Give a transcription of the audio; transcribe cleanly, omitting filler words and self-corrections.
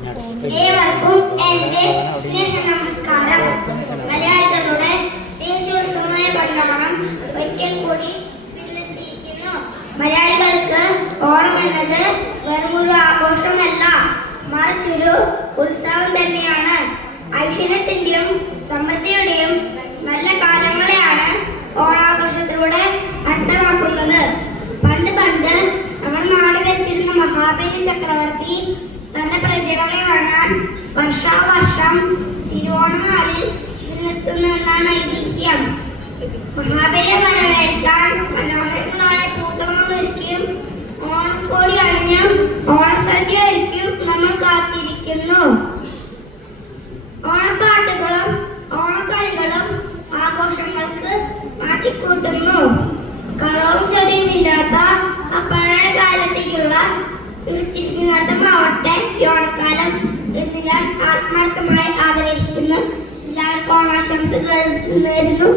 ഏവർക്കും എൻ്റെ സ്നേഹ നമസ്കാരം. മലയാളികളുടെ ദേശീയോത്സവമായ പൊന്നോണം ഒരിക്കൽ കൂടി വീട്ടിലെത്തിയിരിക്കുന്നു. മലയാളികൾക്ക് ഓണം എന്നത് വെറുമൊരു ആഘോഷമല്ല, മറിച്ചൊരു ഉത്സവം തന്നെയാണ്. ഐശ്വര്യത്തിന്റെയും സമൃദ്ധിയുടെയും നല്ല കാലങ്ങളെയാണ് ഓണാഘോഷത്തിലൂടെ അർത്ഥമാക്കുന്നത്. പണ്ട് നമ്മുടെ നാട് ഭരിച്ചിരുന്ന മഹാബലി ചക്രവർത്തി തന്റെ പ്രജകളെ കാണാൻ വർഷാവർഷം തിരുവോണനാളിൽ വിരുന്നെത്തുമെന്നാണ് ഐതിഹ്യം. മഹാബലിയെ വരവേൽക്കാൻ മനോഹരങ്ങളായ പൂക്കളങ്ങൾ ഒരുക്കിയും ഓണക്കോടി അണിഞ്ഞും ഓണസദ്യ ഒരുക്കിയും നമ്മൾ കാത്തിരിക്കുന്നു. ഓണപ്പാട്ടുകളും ഓണക്കളികളും ആഘോഷങ്ങൾക്ക് മാറ്റിക്കൂട്ടുന്നു. കളവും ചെടിയും ഇല്ലാത്ത ആ പഴയ കാലത്തേക്കുള്ള തിരുത്തിരിക്കുന്നവട്ടെ ഈ ഓണക്കാലം എന്ന് ഞാൻ ആത്മാർത്ഥമായി ആഗ്രഹിക്കുന്നു. എല്ലാവർക്കും ഓണാശംസകൾ നേരുന്നു.